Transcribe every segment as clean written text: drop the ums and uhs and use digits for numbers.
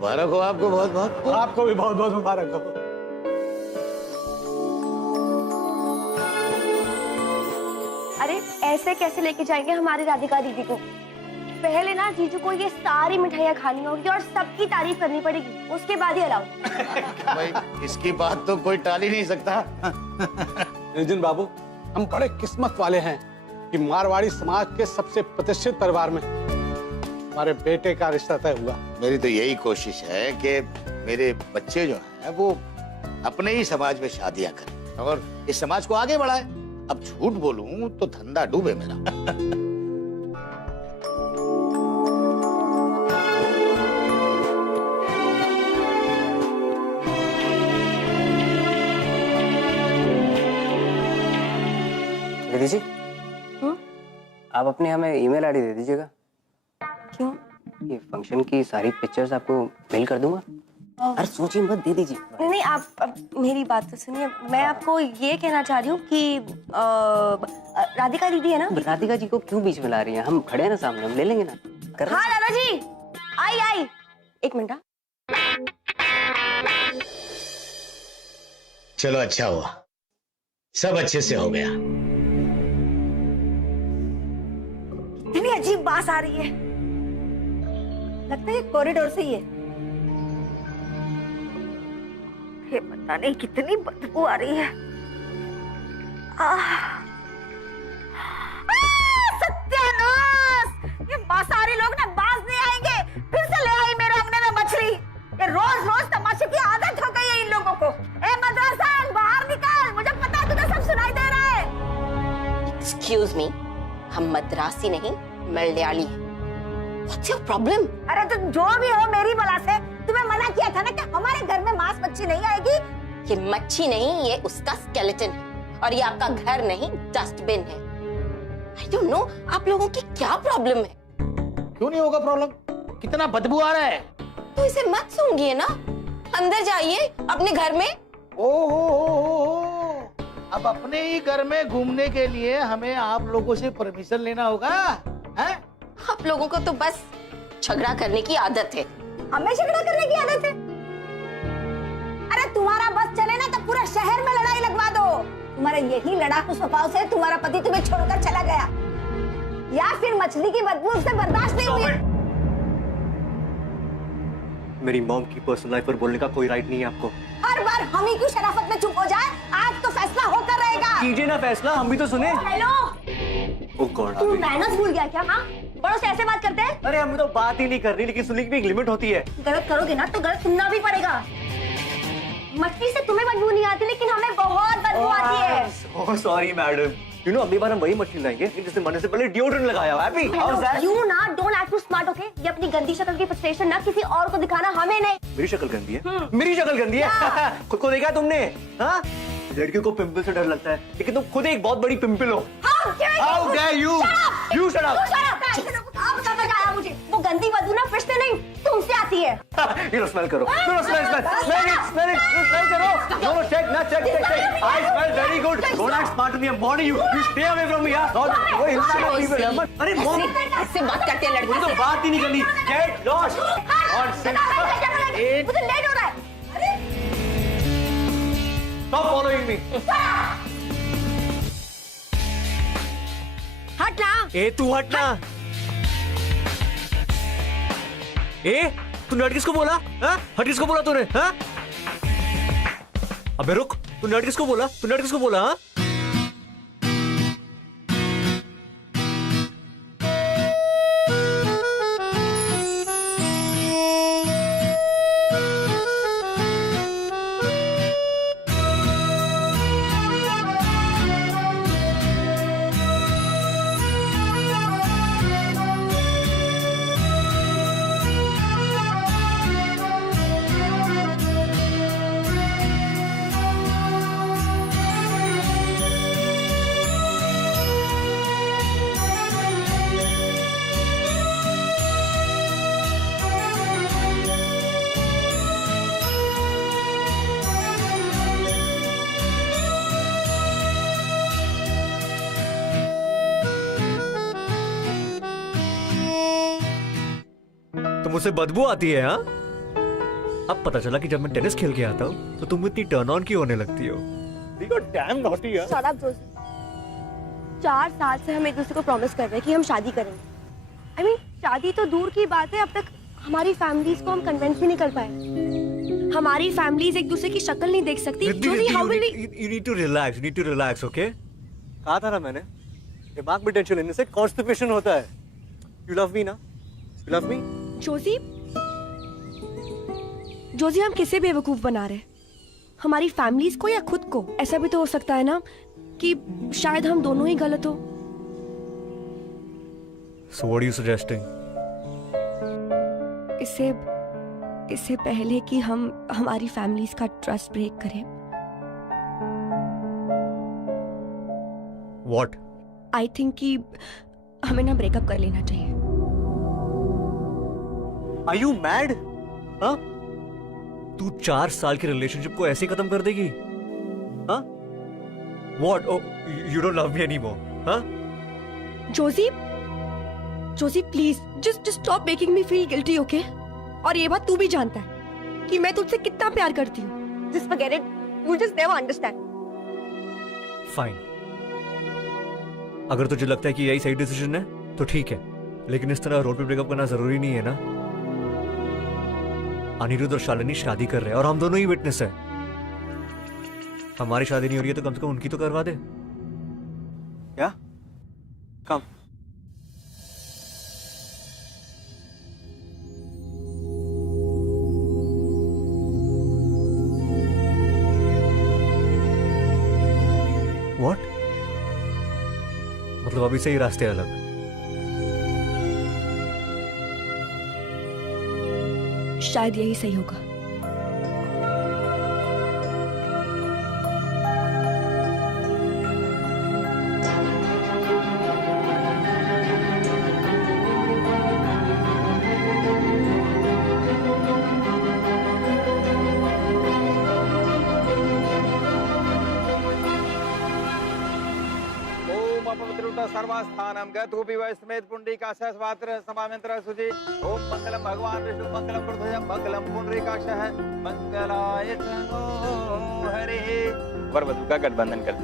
मुबारक हो आपको, बहुत बहुत। आपको भी बहुत बहुत मुबारक हो। अरे ऐसे कैसे लेके जाएंगे हमारी राधिका दीदी को? पहले ना जीजू को ये सारी मिठाइयाँ खानी होगी और सबकी तारीफ करनी पड़ेगी, उसके बाद ही अलाउ। भाई इसकी बात तो कोई टाल ही नहीं सकता। निरंजन बाबू, हम बड़े किस्मत वाले हैं कि मारवाड़ी समाज के सबसे प्रतिष्ठित परिवार में हमारे बेटे का रिश्ता तय हुआ। मेरी तो यही कोशिश है कि मेरे बच्चे जो हैं वो अपने ही समाज में शादियां करें और इस समाज को आगे बढ़ाएं। अब झूठ बोलूं तो धंधा डूबे मेरा। दीदी जी, आप अपने हमें ईमेल आईडी दे दीजिएगा। क्यों? ये फंक्शन की सारी पिक्चर्स आपको मेल कर दूंगा। अरे सोचिए मत, दे दीजिए। नहीं नहीं, आप मेरी बात तो सुनिए। मैं आपको ये कहना चाह रही हूँ कि राधिका दीदी है ना। राधिका जी को क्यों बीच में ला रही हैं? हम खड़े हैं ना सामने, हम ले लेंगे ना। हाँ दादाजी, आई। एक मिनट। चलो अच्छा हुआ, सब अच्छे से हो गया। इतनी अजीब बात आ रही है, लगता है कॉरिडोर से ही है। ये पता नहीं कितनी बदबू आ रही है। सत्यानाश! ये मांसाहारी लोग ना बाज नहीं आएंगे। फिर से ले आई मेरे अंगने में मछली। ये रोज रोज तमाशे की आदत हो गई है इन लोगों को। ए मद्रासन, बाहर निकल, मुझे पता है तुझे सब सुनाई दे रहा है। एक्सक्यूज मी, हम मद्रासी नहीं मलयाली हैं। What's your problem? अरे तो जो भी हो, मेरी बला से तुम्हें मना किया था ना कि हमारे घर में मांस मच्छी नहीं आएगी। ये मच्छी नहीं, ये उसका स्केलेटन है और ये आपका घर नहीं डस्टबिन है। I don't know, आप लोगों की क्या प्रॉब्लम है? क्यों नहीं होगा प्रॉब्लम? कितना बदबू आ रहा है। तो इसे मत सूंघिए ना, अंदर जाइए अपने घर में। ओहो, अब अपने ही घर में घूमने के लिए हमें आप लोगों से परमिशन लेना होगा, हैं? आप लोगों को तो बस झगड़ा करने की आदत है। हमें झगड़ा करने की आदत है? अरे तुम्हारा बस चले ना तो पूरा शहर में लड़ाई लगवा दो। तुम्हारे यही लड़ाकू स्वभाव से तुम्हारा पति तुम्हें छोड़कर चला गया, या फिर मछली की बदबू उससे बर्दाश्त नहीं हुई। मेरी मॉम की पर्सनल लाइफ पर बोलने का कोई राइट नहीं है आपको। हर बार हम ही क्यों शराफत में चुप हो जाए? आज तो फैसला होकर रहेगा। कीजिए ना फैसला, हम भी तो सुने। हेलो, ओह गॉड, तू मैनर्स भूल गया क्या? हाँ, बड़ों से ऐसे बात करते हैं? अरे हमें तो बात ही नहीं करनी, लेकिन सुनने की भी एक लिमिट होती है। गलत करोगे ना तो गलत सुनना भी पड़ेगा। मछली से तुम्हें बदबू नहीं आती, लेकिन हमें बहुत बदबू आती है। Oh sorry madam, you know अगली बार हम वही मछली लाएंगे जिसने मरने से पहले डिओड्रेंट लगाया हुआ है। How is that? यू ना don't act too smart, okay? ये अपनी गंदी शक्ल की फ्रस्ट्रेशन ना किसी और को दिखाना, हमें नहीं। मेरी शक्ल गंदी है? मेरी शक्ल गंदी है? खुद को देखा तुमने? हाँ, लड़कियों को पिंपल से डर लगता है, लेकिन तुम खुद एक बहुत बड़ी पिंपल हो। How dare you? You shut up. अब समझ आया मुझे, वो गंदी बदबू ना फिर से नहीं तुमसे आती है। You know, smell करो। You know, smell करो। No, check. I smell very good. Don't act smart to me. I'm warning you. You stay away from me, यार। वो इंसान people। अरे मॉम, ऐसे बात करते हैं लड़के मुझे तो बात ही नहीं करनी। Get lost. मुझे लेट हो रहा है। Stop following me. हट ना। ए तू हटना। ए तूने हट किसको बोला? हाँ? हट किसको बोला तूने? हाँ? अबे रुक, तूने हट किसको बोला? तूने हट किसको बोला? हाँ? तो मुझसे बदबू आती है? हाँ, अब पता चला कि जब मैं टेनिस खेल के आता हूँ तो तुम इतनी टर्न ऑन क्यों होने लगती हो? You're damn naughty, यार. Shut up Joshi. 4 साल से हम एक दूसरे को प्रॉमिस कर रहे हैं कि हम शादी करेंगे। I mean, शादी तो दूर की बात है, अब तक हमारी फैमिलीज को हम कन्विंस भी नहीं कर पाए। हमारी फैमिलीज एक दूसरे की शक्ल नहीं देख सकती। Joshi, how will we? You need to relax. You need to relax, okay? कहा था ना मैंने, दिमाग में टेंशन लेने से कॉन्स्टिपेशन होता है। You love me ना? You love me? Joshi, Joshi हम किसे बेवकूफ बना रहे हैं? हमारी फैमिलीज को या खुद को? ऐसा भी तो हो सकता है ना कि शायद हम दोनों ही गलत हो। So what are you suggesting? इससे पहले कि हम हमारी फैमिलीज का ट्रस्ट ब्रेक करें, What? आई थिंक कि हमें ना ब्रेकअप कर लेना चाहिए। Are you mad? हाँ? तू 4 साल के रिलेशनशिप को ऐसे ही खत्म कर देगी? हाँ? What? Oh, you don't love me anymore? हाँ? Joshi please just stop making me feel guilty, okay? और ये बात तू भी जानता है कि मैं तुझसे कितना प्यार करती हूँ। Just forget it, you just never understand. Fine. अगर तुझे लगता है कि यही सही डिसीजन है तो ठीक है, लेकिन इस तरह रोड पे ब्रेकअप करना जरूरी नहीं है ना। अनिरुद्ध और शालिनी शादी कर रहे हैं और हम दोनों ही विटनेस हैं। हमारी शादी नहीं हो रही है तो कम से कम उनकी तो करवा दे। क्या? Come. What? मतलब अभी से ही रास्ते अलग। शायद यही सही होगा। सर्वस्थानम गतुपि वैस्मेत पुंडरीकाक्षः स्वात्र समामंत्र सुजि। ओम मंगलम भगवान विष्णु मंगलम कृतय मंगलम पुंडरीकाक्षः मंगलाय तनो हरे। वर वधु का गठबंधन कर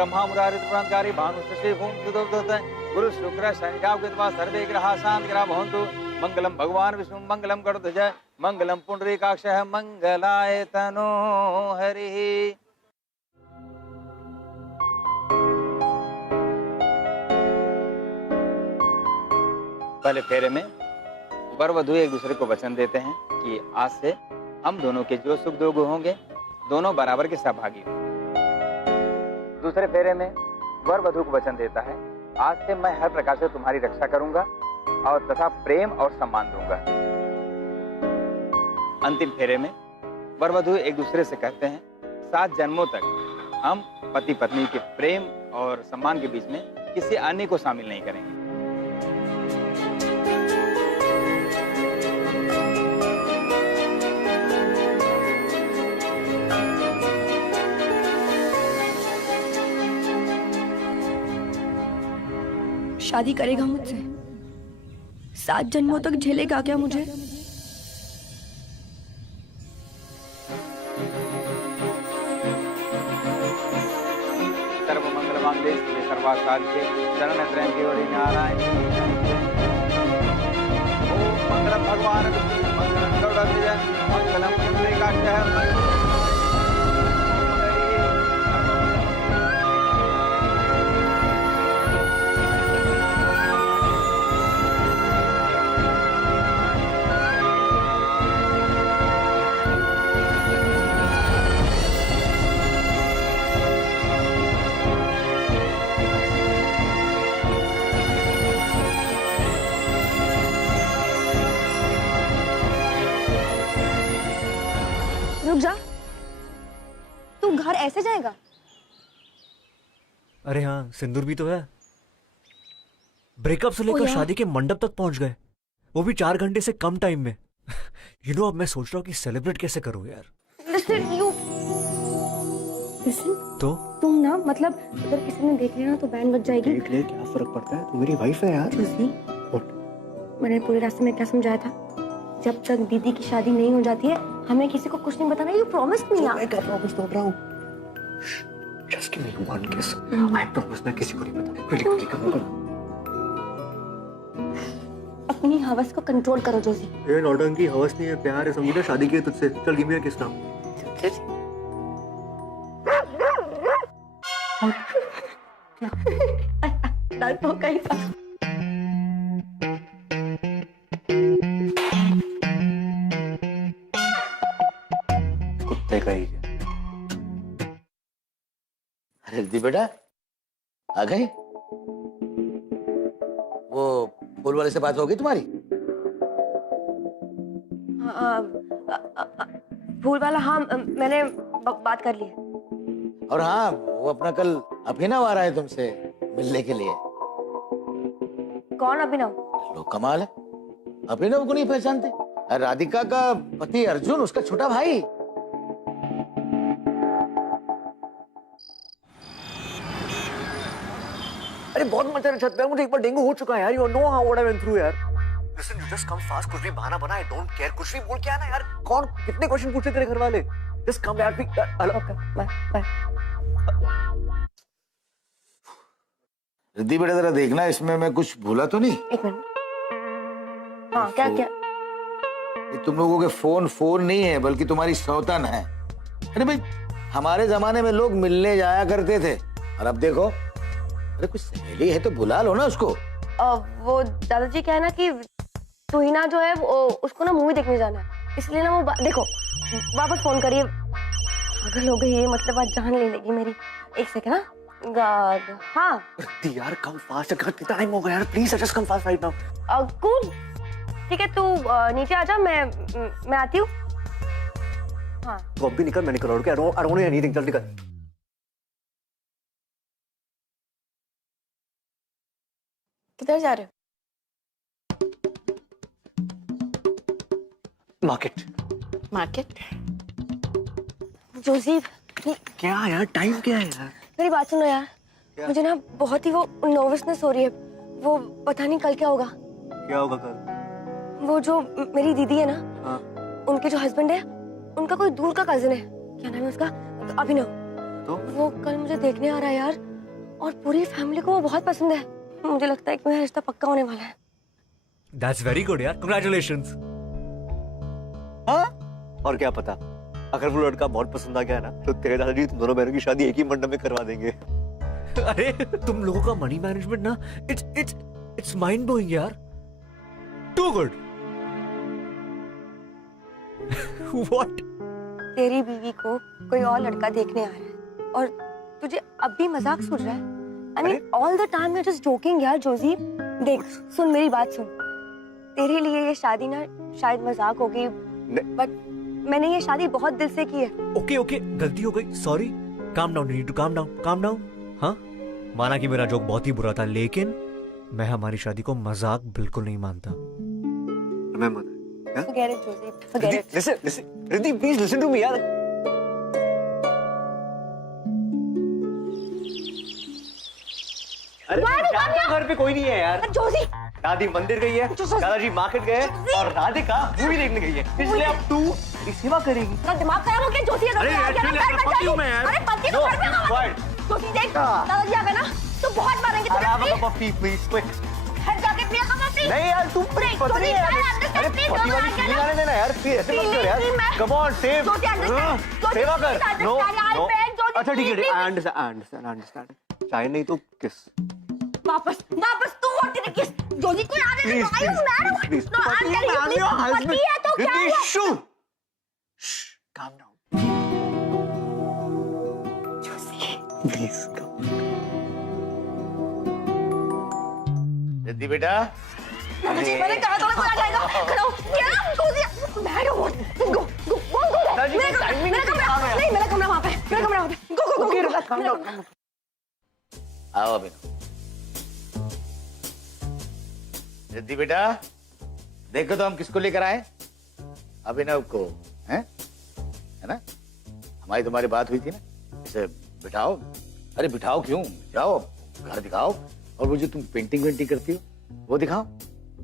ब्रह्मा मुरारी त्रिपुरांतकारी भानु शशि भूम सुदोदत गुरु शुक्र शनिजाव कृत्वा सर्वे ग्रहा शांत ग्रहा भवन्तु। मंगलम भगवान विष्णु मंगलम गरुड़ध्वज मंगलम पुंडरीकाक्षः मंगलाय तनो हरिः। पहले फेरे में वर वधु एक दूसरे को वचन देते हैं कि आज से हम दोनों के जो सुख दुख होंगे दोनों बराबर के सहभागी होंगे। दूसरे फेरे में वर वधु को वचन देता है, आज से मैं हर प्रकार से तुम्हारी रक्षा करूंगा और तथा प्रेम और सम्मान दूंगा। अंतिम फेरे में वर वधु एक दूसरे से कहते हैं, 7 जन्मों तक हम पति पत्नी के प्रेम और सम्मान के बीच में किसी अन्य को शामिल नहीं करेंगे। शादी करेगा मुझसे? 7 जन्मों तक झेलेगा क्या मुझे? सर्वमंगल मांगल्ये शिवे सर्वार्थसाधिके शरण्य त्र्यंबके गौरी नारायणी। ओम मंगलम भगवान विष्णु मंगलम गरुड़ध्वज मंगलम पुंडरीकाक्षः। रुक जा, तू घर ऐसे जाएगा? अरे हाँ, सिंदूर भी तो है। ब्रेकअप से लेकर शादी के मंडप तक पहुंच गए, वो भी 4 घंटे से कम टाइम में। अब मैं सोच रहा हूँ कि सेलिब्रेट कैसे करूँ यार। लिसन, तो तुम ना मतलब अगर किसी ने देख लिया ना तो बैन बज जाएगी। देख ले, क्या फर्क पड़ता है, तू मेरी वाइफ है यार। जोशी, मैंने पूरे रास्ते में क्या समझाया था, जब तक दीदी की शादी नहीं हो जाती है हमें किसी को कुछ नहीं बताना। यू प्रॉमिस मी यार। मैं क्या प्रॉमिस तोड़ रहा हूँ? जस्ट गिव मी वन किस। आई प्रॉमिस मैं किसी को नहीं बताऊंगा। क्विकली कम। अपनी हवस को कंट्रोल करो जोशी। ये नौटंकी हवस नहीं है, प्यार है, समझी ना? शादी की है तुझसे। चल गिव मी अ किस नाउ। तो कहीं कुत्ते का ही है। अरे रिद्धि बेटा, आ गए? वो फूल वाले से बात हो गई तुम्हारी? फूल वाला, हाँ मैंने बात कर ली है। और हाँ, वो अपना कल अभिनव आ रहा है तुमसे मिलने के लिए। कौन अभिनव? लो कमाल है, अभिनव को नहीं पहचानते? राधिका का पति अर्जुन, उसका छोटा भाई। अरे बहुत मजा है छत पे, मुझे एक बार डेंगू हो चुका है यार। You know how what I went through यार। Listen, you just come fast, कुछ भी बहाना बना, आई डोंट केयर, कुछ भी बोल के आना यार। कौन कितने क्वेश्चन पूछे तेरे घर वाले? जस्ट कम यार। बाय। रिद्धि बेटा जरा देखना, इसमें मैं कुछ भूला तो नहीं? एक मिनट। हाँ क्या? ये तुम लोगों के फोन नहीं है, बल्कि तुम्हारी सौतन है। अरे भाई, हमारे जमाने में लोग मिलने जाया करते थे, और अब देखो। अरे कुछ सहेली है तो बुला लो ना उसको। वो दादाजी क्या है ना कि तुहिना जो है उसको ना मूवी देखने जाना है, इसलिए ना वो देखो वापस फोन करिए। पागल हो गई है, मतलब आज जान ले लेगी मेरी। एक सेकंड ना। हाँ यार कम फास्ट, कितना टाइम हो गया यार, please just come fast right now. Cool, ठीक है तू नीचे आ जा, मैं आती हूँ। हाँ तो अब भी निकल, मैं निकल। Okay, I don't need anything, चल निकल। किधर जा रहे हो? मार्केट? जोशी, क्या यार, टाइम क्या है यार? मेरी बात सुनो यार। मुझे ना बहुत ही वो नर्वसनेस हो रही है। वो पता नहीं कल क्या होगा। क्या होगा कल? वो जो मेरी दीदी है ना, हाँ। उनके जो हस्बैंड है, उनका कोई दूर का कजिन है। क्या नाम है उसका? अभिनव। तो वो कल मुझे देखने आ रहा है यार, और पूरी फैमिली को वो बहुत पसंद है। मुझे लगता है कि मेरा रिश्ता पक्का होने वाला है। That's very good यार, congratulations। हाँ? और क्या पता, अगर वो लड़का बहुत पसंद आ गया ना, तो तेरे दादाजी तुम दोनों बहनों की शादी एक ही मंडप में करवा देंगे। अरे तुम लोगों का मनी मैनेजमेंट ना, इट्स माइंड ब्लोइंग यार। Too good. व्हाट? तेरी बीवी को कोई और लड़का देखने आ रहा है, और तुझे अब भी मजाक सूझ रहा है? I mean, all the time you're just joking यार जोशी। देख, सुन मेरी बात सुन। तेरे लिए ये शादी ना शायद मजाक होगी, बट मैंने ये शादी बहुत दिल से की है। ओके, गलती हो गई, sorry. Calm down, you need to calm down. हाँ, माना कि मेरा जोक बहुत ही बुरा था, लेकिन मैं हमारी शादी को मजाक बिल्कुल नहीं मानता। Forget it, Josie. Forget it. Listen, Riddhi, please listen to me यार। अरे घर पे कोई नहीं है यार। जोशी, दादी मंदिर गई है, दादाजी मार्केट गए, और राधिका मूवी देखने गई है। इसलिए अब तू मेरी सेवा करेगी। तेरा दिमाग खराब हो गया जोशी? अरे यार, क्यों नहीं? पति हूँ मैं यार। अरे पति तो घर पे होगा। जोशी देख, दादाजी आ गए ना तो बहुत मारेंगे तुझे। पप्पी प्लीज क्विक। घर जाके पिया का पप्पी। नहीं यार, तू पत्नी है यार। अरे पति वाली फीलिंग आने देना यार, फिर ऐसे मत कर यार। कम ऑन, सेव सेवा कर। नो अच्छा ठीक है, आई अंडरस्टैंड। चाहे नहीं तो किस। वापस तू और तेरी किस। जोशी कोई आ रहा है, आई हूं मैं। प्लीज पति है तो क्या है? calm down please. रिद्धि बेटा, मैंने कहा था ना, आ जाएगा। खड़ा हो। क्या जोशी? बैठो, गो। मेरा कमरा वहां पे। गो। आओ अभिनव। रिद्धि बेटा, देखो तो हम किसको लेकर आए? अभिनव को, है ना? हमारी तुम्हारी बात हुई थी ना, इसे बिठाओ। अरे बिठाओ क्यों, जाओ घर दिखाओ, और वो जो तुम पेंटिंग वेंटिंग करती हो वो दिखाओ,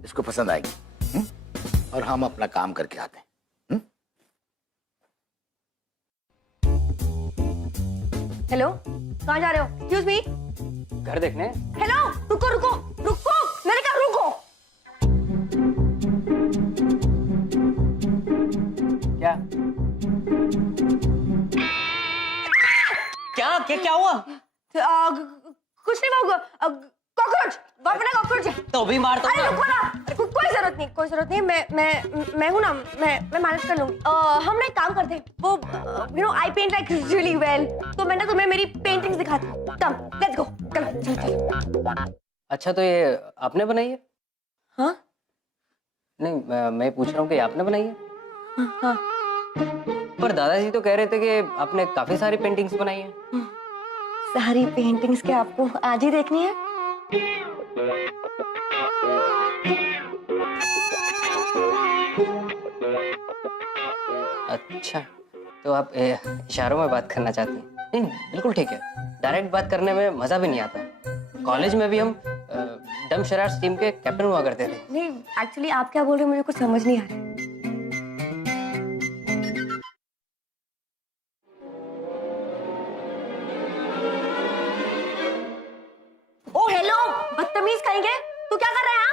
इसको पसंद आएगी। और हम अपना काम करके आते हैं। हेलो, कहाँ जा रहे हो? Excuse me. घर देखने। हेलो, रुको रुको रुको, मैंने कहा रुको। क्या क्या क्या क्या हुआ? कुछ नहीं, वो कॉकरोच, अपना कॉकरोच है। तो भी मारता अरे रुको ना, कोई जरूरत नहीं, कोई जरूरत नहीं। मैं हूँ ना, मैं मैनेज कर लूंगी। हम ना एक काम करते हैं, वो you know I paint like really well, तो मैं ना तुम्हें मेरी पेंटिंग्स दिखाती हूँ। कम, लेट्स गो, चलो। अच्छा, तो ये आपने बनाई है? हाँ नहीं, मैं पूछ रहा हूँ कि आपने बनाई है? हाँ। पर दादाजी तो कह रहे थे कि आपने काफी सारी पेंटिंग्स बनाई हैं। सारी पेंटिंग्स क्या आपको आज ही देखनी है? अच्छा, तो आप इशारों में बात करना चाहती हैं? नहीं, बिल्कुल ठीक है। डायरेक्ट बात करने में मजा भी नहीं आता। कॉलेज में भी हम डम शरारत टीम के कैप्टन हुआ करते थे। नहीं, एक्चुअली आप क्या बोल रहे हो मुझे कुछ समझ नहीं आ रहा। ओ हेलो, बदतमीज कहेंगे, तू क्या कर रहा है?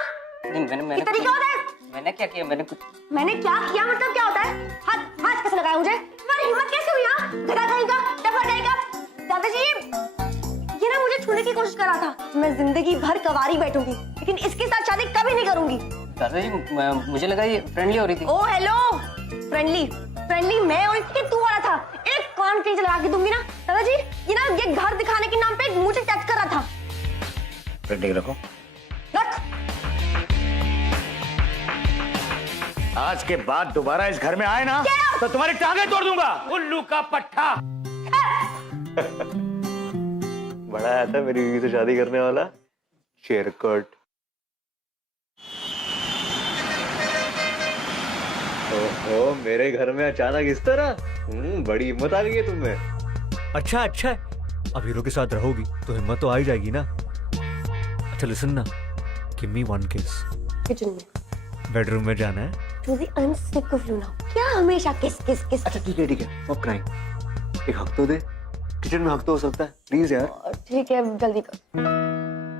नहीं, मैंने ये तरीका होता है? मैंने क्या किया? मैंने क्या किया मतलब क्या होता है? हाथ हाथ कैसे लगाया मुझे? तुम्हारी हिम्मत कैसे हुई? गधा कहेगा, डफर कहेगा। दादाजी, ये ना मुझे छूने की कोशिश कर रहा था। मैं जिंदगी भर कवारी बैठूंगी, लेकिन इसके साथ शादी कभी नहीं करूंगी। दादाजी, मुझे लगा ये फ्रेंडली हो रही थी। ओ हेलो, फ्रेंडली मैं और इसके तू हो रहा था। एक कान कहीं लगा के दूंगी ना दादाजी। ये घर दिखाने के नाम पे मुझे टच कर रहा था। पेंटिंग रखो। रख। आज के बाद दोबारा इस घर में आए ना तो तुम्हारी टांगें तोड़ दूंगा, उल्लू का पट्टा। बड़ा आया था मेरी बीवी से शादी करने वाला, शेयर कट। ओहो, मेरे घर में अचानक इस तरह? बड़ी हिम्मत आ गई है तुम्हें। अच्छा है, अब हीरो के साथ रहोगी तो हिम्मत तो आ ही जाएगी ना। अच्छा लिसन ना, गिव मी वन किस। किचन में। बेडरूम में जाना है। Josie, I'm sick of you now. क्या हमेशा किस। अच्छा ठीक है, स्टॉप क्राइंग। एक हक तो दे, किचन में हक तो हो सकता है, प्लीज यार। ठीक है, जल्दी कर।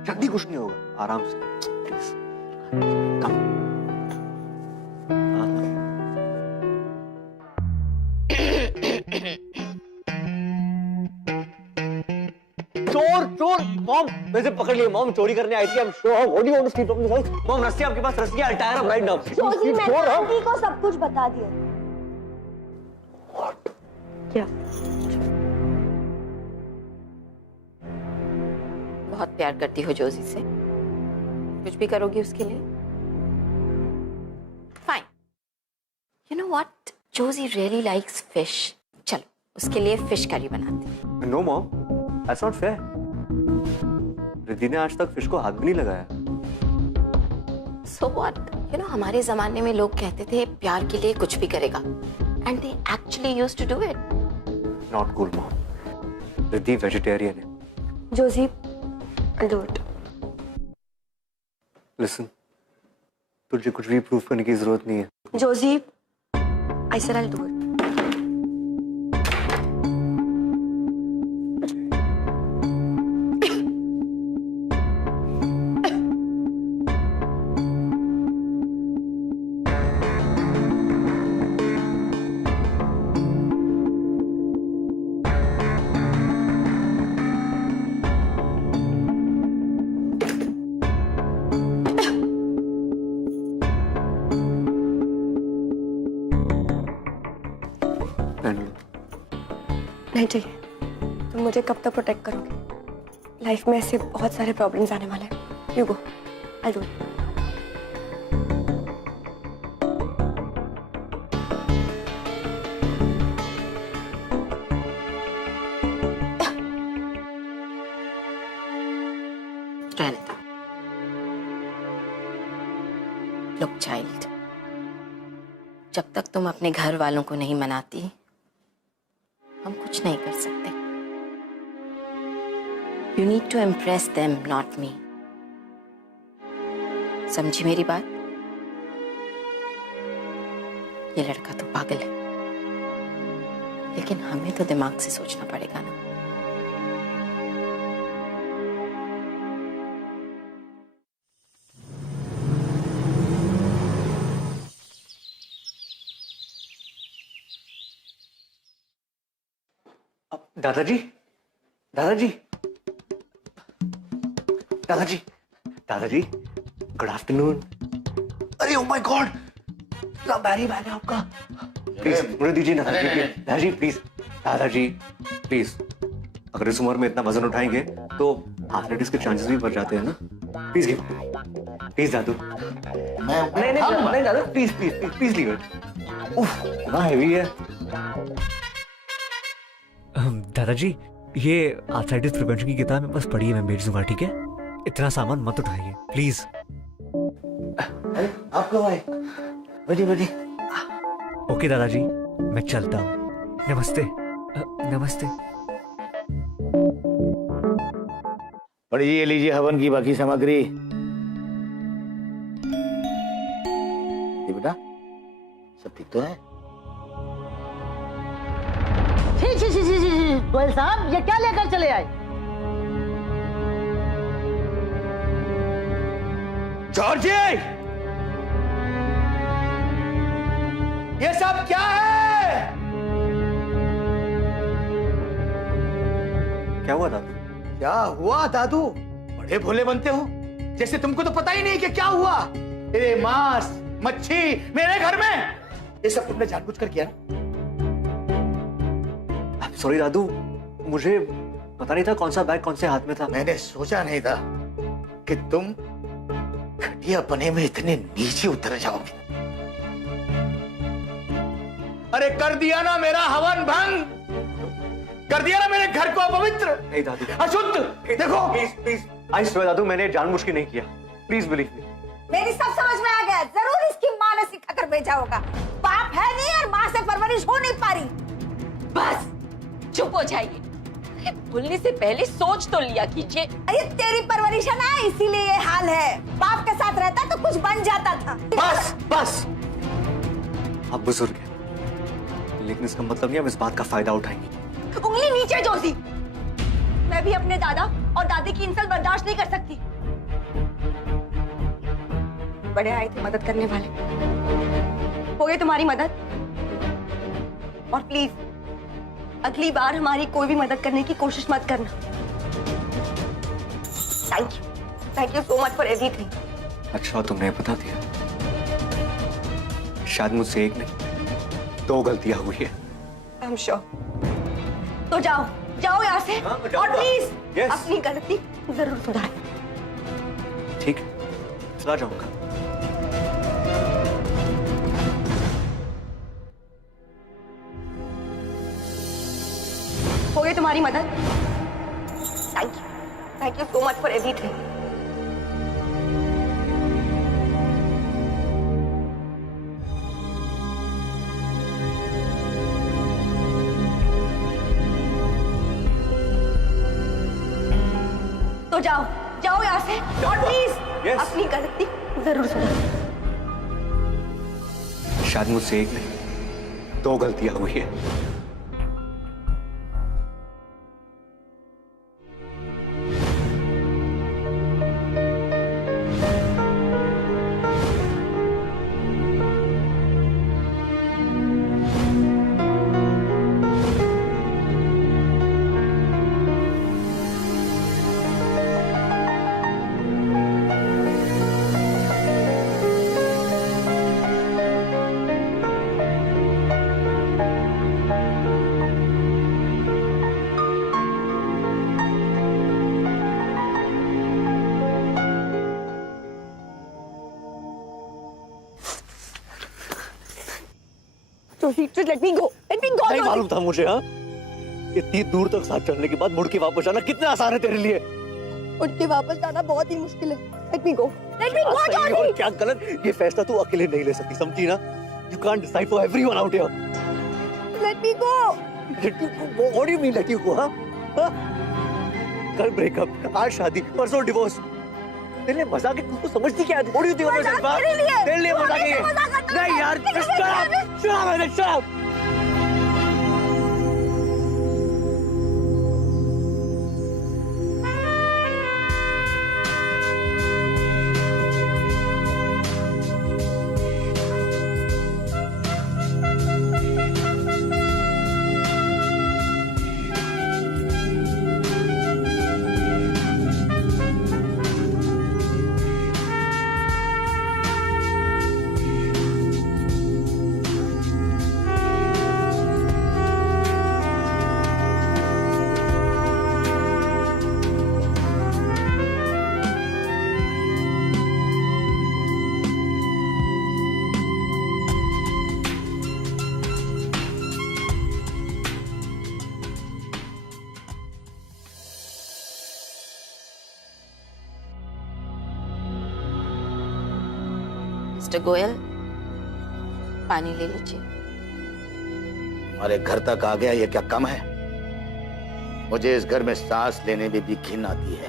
जल्दी कुछ नहीं होगा, आराम से प्लीज। कम। चोर मॉम, वैसे पकड़ लिए। मॉम चोरी करने आई थी। I'm sure. What do you want to steal from this house? Mom, रस्सी आपके पास? रस्सी, I'll tie her up right now. Josie, मैंने आंटी को सब कुछ बता दिया। What? क्या? बहुत प्यार करती हो जोजी से, कुछ भी करोगी उसके लिए? Fine. You know what, Joji really likes fish. चलो उसके लिए फिश करी बनाते हैं। No mom, that's not fair. Riddhi ने आज तक फिश को हाथ भी नहीं लगाया। So what? You know, हमारे जमाने में लोग कहते थे प्यार के लिए कुछ भी करेगा, and they actually used to do it. Not cool mom. Riddhi vegetarian है। Josie, I'll do it. Listen, तुझे कुछ भी प्रूफ करने की जरूरत नहीं है। Josie, I said I'll do it. नहीं चाहिए। तुम मुझे कब तक प्रोटेक्ट करोगे? लाइफ में ऐसे बहुत सारे प्रॉब्लम्स आने वाले हैं। You go, I do it. रहने दो। लुक चाइल्ड, जब तक तुम अपने घर वालों को नहीं मनाती हम कुछ नहीं कर सकते। You need to impress them, not me. समझी मेरी बात? ये लड़का तो पागल है, लेकिन हमें तो दिमाग से सोचना पड़ेगा ना। दादाजी, दादाजी, दादाजी, दादाजी, गुड आफ्टरनून। अरे ओह माय गॉड, क्या बैरी बैग है आपका। प्लीज मुझे दीजिए ना दादाजी, प्लीज दादाजी प्लीज। अगर इस उम्र में इतना वजन उठाएंगे तो आर्थराइटिस के चांसेस भी बढ़ जाते हैं ना। प्लीज गिव, प्लीज दादू। नहीं दादा, please please please please leave it. उफ, कितना हेवी है। दादाजी, ये आर्थराइटिस प्रिवेंशन की किताब में बस पढ़ी है, मैं भेज दूंगा, ठीक है? इतना सामान मत उठाइए प्लीज। आप कब आए? बैठी बैठी। ओके दादाजी, मैं चलता हूँ। नमस्ते। नमस्ते। पढ़िए, ये लीजिए हवन की बाकी सामग्री। ये बेटा सब ठीक तो है? गोयल साहब, ये क्या लेकर चले आए? जॉर्जी, ये सब क्या है? क्या हुआ दादू? क्या हुआ दादू? बड़े भोले बनते हो, जैसे तुमको तो पता ही नहीं कि क्या हुआ। अरे मांस मच्छी मेरे घर में, ये सब तुमने जानबूझकर किया ना? सॉरी दादू, मुझे पता नहीं था कौन सा बैग कौन से हाथ में था। मैंने सोचा नहीं था कि तुम घटिया पने में इतने नीचे उतर जाओगे। अरे कर दिया ना मेरा हवन भंग, कर दिया ना मेरे घर को अपवित्र। नहीं दादू, अशुद्ध। देखो प्लीज प्लीज, आई स्वेयर दादू, मैंने जानबूझ के नहीं किया। Please believe me. मेरी सब समझ में आ गया, जरूर इसकी माँ ने सिखा कर भेजा होगा। बाप है नहीं और माँ से परवरिश हो नहीं पा रही। बस चुप हो जाइए। अरे बोलने से पहले सोच तो लिया कीजिए। अरे तेरी परवरिश है ना, इसीलिए ये हाल है। बाप के साथ रहता तो कुछ बन जाता था। बस बस, आप बुजुर्ग हैं, लेकिन इसका मतलब नहीं आप इस बात का फायदा उठाएंगे। उंगली नीचे जोशी। मैं भी अपने दादा और दादी की इंसल्ट बर्दाश्त नहीं कर सकती। बड़े आए थे मदद करने वाले, हो गई तुम्हारी मदद। और प्लीज अगली बार हमारी कोई भी मदद करने की कोशिश मत करना। Thank you so much for everything. अच्छा तुमने बता दिया, शायद मुझसे एक नहीं 2 गलतियां हुई है। I am sure. तो जाओ जाओ यहाँ से, हाँ, और प्लीज Yes. अपनी गलती जरूर सुधारें। ठीक, चला जाऊंगा। हो गई तुम्हारी मदद। Thank you so much for everything. तो जाओ जाओ यहाँ से, और प्लीज Yes. अपनी गलती जरूर सुधारें। शायद मुझसे एक नहीं 2 गलतियां हुई है। Just let me go. Let me go. नहीं मालूम था मुझे। हाँ, इतनी दूर तक साथ चलने के बाद मुड़ के वापस आना कितना आसान है तेरे लिए। उठ के वापस जाना बहुत ही मुश्किल है। लेट मी गो जॉर्जी। क्या गलत, ये फैसला तू अकेले नहीं ले सकती, समझी ना? You can't decide for everyone out here. Let me go. Let you go? What do you mean let you go? हाँ? कल ब्रेकअप, आज शादी, परसों डिवोर्स। तेरे लिए मजाक है, तू समझती क्या है? What do you think of yourself? तेरे लिए मजाक है ये? नहीं यार, shut up, shut up. Mister Goyal, पानी ले लीजिए। हमारे घर तक आ गया, ये क्या कम है? मुझे इस घर में सांस लेने में भी घिन आती है।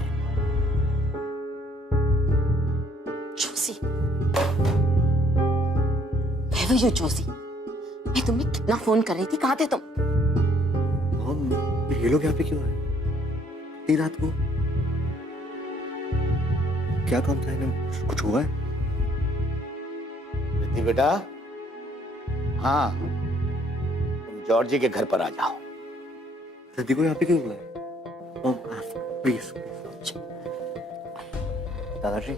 Joshi, Where were you, Joshi? मैं तुम्हें कितना फोन कर रही थी, कहाँ थे तुम? मॉम, ये लोग यहाँ पे क्यों आए? इतनी रात को? क्या काम था इन्हें? कुछ हुआ है? रिद्धि बेटा, हाँ, तुम जॉर्जी के घर पर आ जाओ। रिद्धि को यहाँ पे क्यों बुलाया? Mom, please. दादाजी।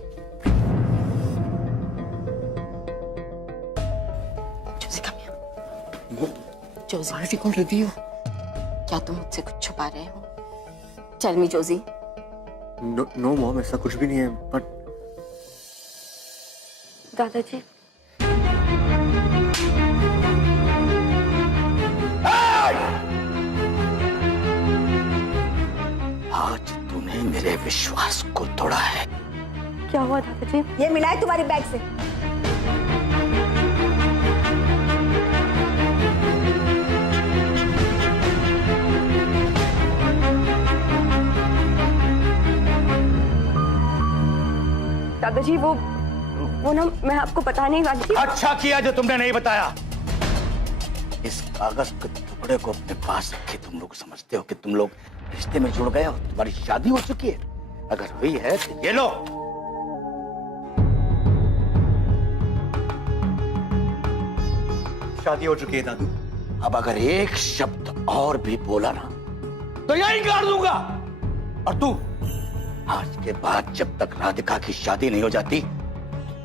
Joshi, come here. जोशी, दादाजी कौन रिद्धि हो? क्या तुम मुझसे कुछ छुपा रहे हो? Tell me, Joshi. No mom, ऐसा कुछ भी नहीं है, बट दादाजी, आज तूने मेरे विश्वास को तोड़ा है। क्या हुआ दादाजी? ये मिला है तुम्हारी बैग से। दादाजी वो ना मैं आपको बताने ही वाली थी। अच्छा किया जो तुमने नहीं बताया। इस कागज के टुकड़े को अपने पास रखे तुम लोग समझते हो कि तुम लोग रिश्ते में जुड़ गए हो, तुम्हारी शादी हो चुकी है। अगर हुई है तो ये लो। शादी हो चुकी है दादू। अब अगर एक शब्द और भी बोला ना तो यही कर दूंगा। और तू आज के बाद जब तक राधिका की शादी नहीं हो जाती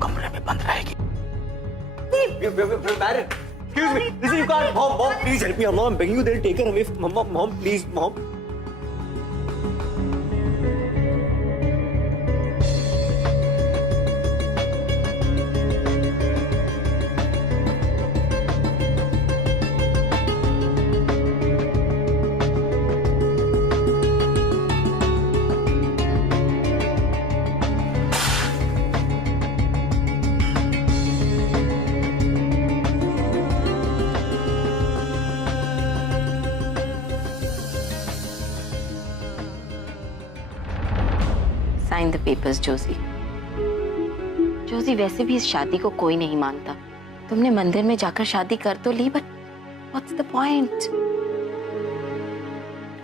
कमरे में बंद रहेगी। Excuse me, listen, you can't. Mom, please help me. Mom, I'm begging you. They'll take her away. Mom, please, Mom. Sign the papers, Joshi. Joshi, वैसे भी इस शादी को कोई नहीं मानता। तुमने मंदिर में जाकर शादी कर तो ली, but what's the point?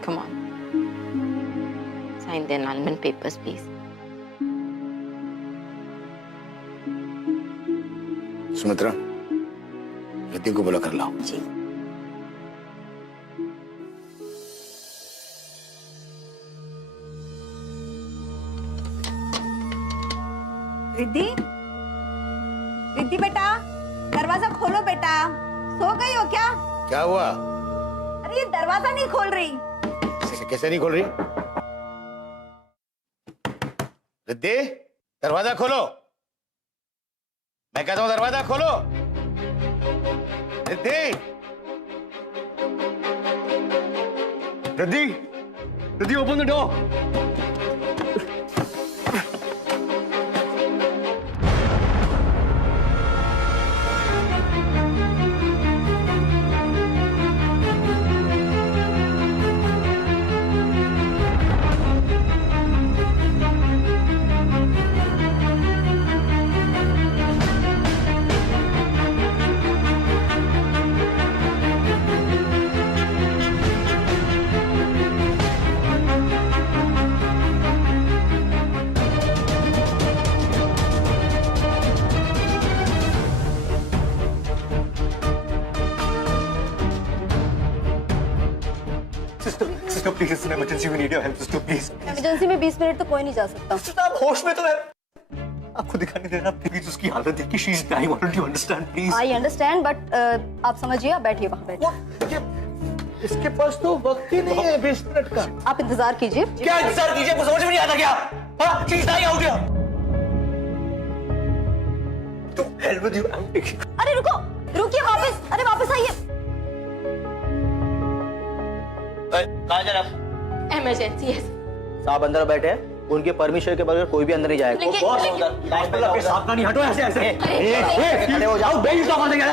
Come on, sign the annulment papers please. Sumitra, Riddhi को बुला कर लाओ। जी। रिद्धि, रिद्धि बेटा, दरवाजा खोलो बेटा। सो गई हो क्या? क्या हुआ? अरे ये दरवाजा नहीं खोल रही। कैसे नहीं खोल रही? रिद्धि, दरवाजा खोलो। मैं कहता हूं दरवाजा खोलो। Riddhi, Riddhi, open the door. Please it's an emergency, we need your help sister please. Emergency में 20 मिनट तो कोई नहीं जा सकता। आप होश में तो है, आपको दिखाई नहीं दे रहा प्लीज, उसकी हालत देख के she is dying, what do you understand please? I understand but आप समझिए, आप बैठिए वहाँ बैठिए। इसके पास तो वक्त ही नहीं है 20 मिनट का। आप इंतजार कीजिए। क्या इंतजार कीजिए, आपको समझ में नहीं आता क्या? हाँ, she is dying out here. To hell with you, I am taking. अरे रुको, रुकिए वापस, अरे वापस आइए। कहाँ जा रहे आप? इमरजेंसी है। साहब अंदर बैठे हैं, उनके परमिशन के बगैर कोई भी अंदर नहीं जाएगा। हॉस्पिटल आपके सावधानी हटो ऐसे ऐसे। खड़े हो जाओ, बेइज्जत कहाँ से गया?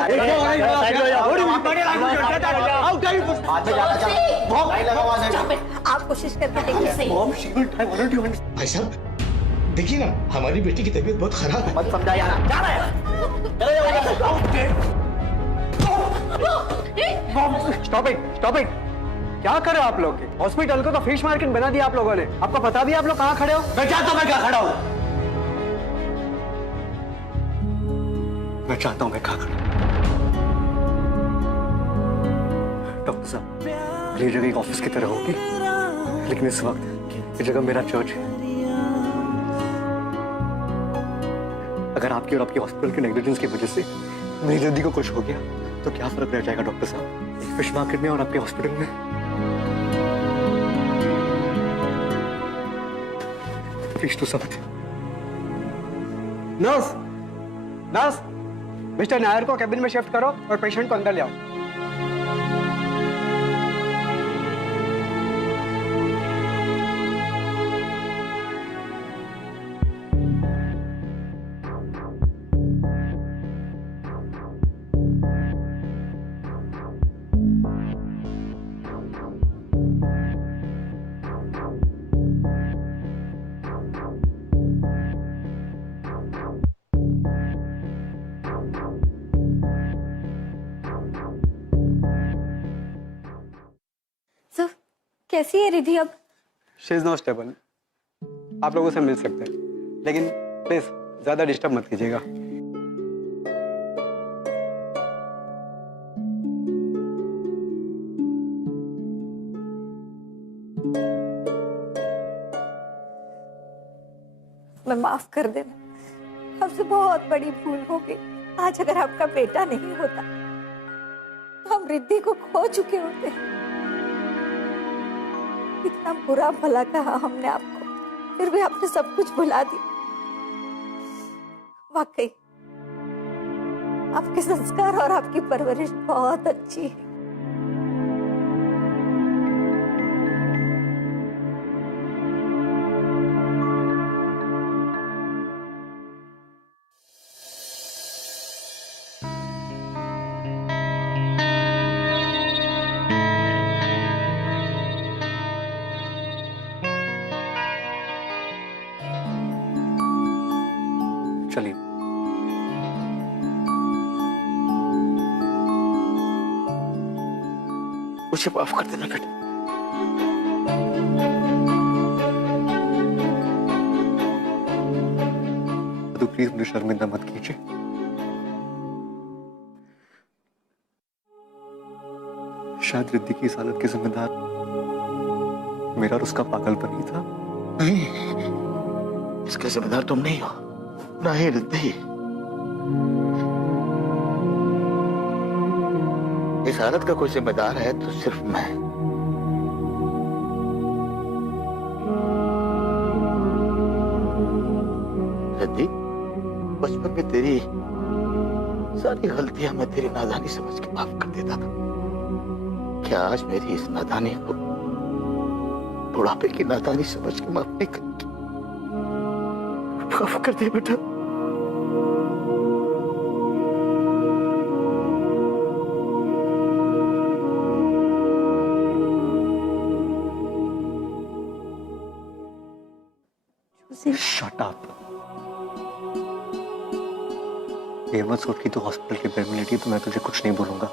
आप कोशिश करके देखिए। भाई साहब देखिए ना, हमारी बेटी की तबीयत बहुत खराब है। मत समझा यार, जा रहा है। स्टॉप इट, क्या कर रहे हो आप लोग? हॉस्पिटल को तो फिश मार्केट बना दिया आप लोगों ने। आपको पता भी आप लोग कहाँ खड़े हो? मैं जानता हूँ मैं कहाँ खड़ा हूँ। मैं चाहता हूँ मैं कहाँ खड़ा हूँ। डॉक्टर साहब, ये जगह एक ऑफिस की तरह होगी, लेकिन इस वक्त ये जगह मेरा चर्च है। अगर आपकी और आपके हॉस्पिटल के नेग्लिजेंस की वजह से मेरी जल्दी को कुछ हो गया तो क्या फर्क रह जाएगा डॉक्टर साहब, एक फिश मार्केट में और आपके हॉस्पिटल में? प्लीज टू समझ। नर्स, मिस्टर नायर को कैबिन में शिफ्ट करो और पेशेंट को अंदर ले आओ। सर, कैसी है रिधि अब? She is not stable. आप लोगों से मिल सकते हैं, लेकिन प्लीज ज्यादा डिस्टर्ब मत कीजिएगा। मैं माफ कर देना, हमसे बहुत बड़ी भूल हो गई। आज अगर आपका बेटा नहीं होता तो हम रिद्धि को खो चुके होते। इतना बुरा भला कहा हमने आपको, फिर भी आपने सब कुछ भुला दिया। वाकई आपके संस्कार और आपकी परवरिश बहुत अच्छी है। चलिए। मुझे माफ कर देना बेटा। तो प्लीज मुझे शर्मिंदा मत कीजिए। शायद रिद्धि की इस हालत के जिम्मेदार मेरा और उसका पागलपन ही था। नहीं, इसका जिम्मेदार तुम नहीं हो, ना ही रिद्धि। इस हालत का कोई जिम्मेदार है तो सिर्फ मैं। रिद्धि, बचपन में तेरी सारी गलतियां मैं तेरी नादानी समझ के माफ कर देता था। क्या आज मेरी इस नादानी को बुढ़ापे की नादानी समझ के माफ नहीं करेगी? माफ कर दे बेटा। Shut up. ये मत सोच कि तू हॉस्पिटल के बेड में लेटी तो मैं तुझे कुछ नहीं बोलूंगा।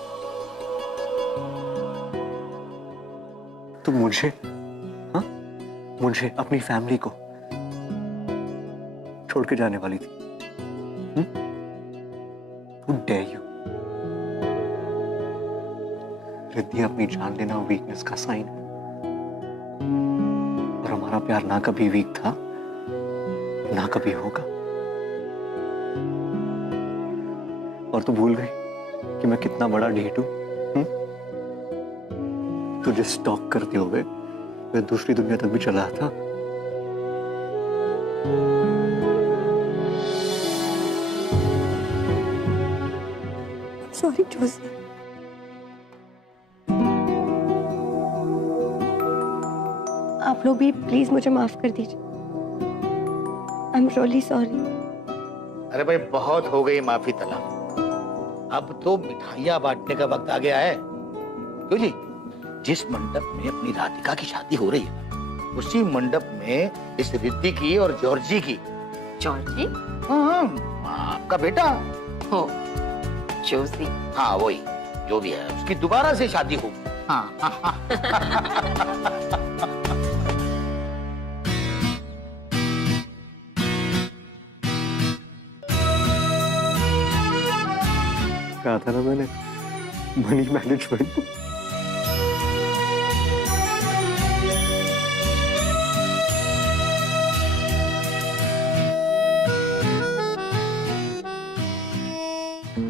तू मुझे, हाँ, मुझे अपनी फैमिली को छोड़ के जाने वाली थी। Who dare you? रिद्धि, अपनी जान लेना वीकनेस का साइन है। हमारा प्यार ना कभी वीक था, ना कभी होगा। और तू भूल गई कि मैं कितना बड़ा ढीठ हूं? तुझे स्टॉक करते हुए मैं दूसरी दुनिया तक भी चला था। सॉरी जोशी। आप लोग भी प्लीज मुझे माफ कर दीजिए। I am really sorry. अरे भाई बहुत हो गई माफी तलब, अब तो मिठाइयां बांटने का वक्त आ गया है। क्यों जी? जिस मंडप में अपनी राधिका की शादी हो रही है उसी मंडप में इस रिद्धि की और जॉर्जी की। जॉर्जी? हाँ, आपका बेटा। हो जोशी। हाँ वही, जो भी है उसकी दोबारा से शादी हो। हाँ कहा था ना मैंने, मनी मैनेजमेंट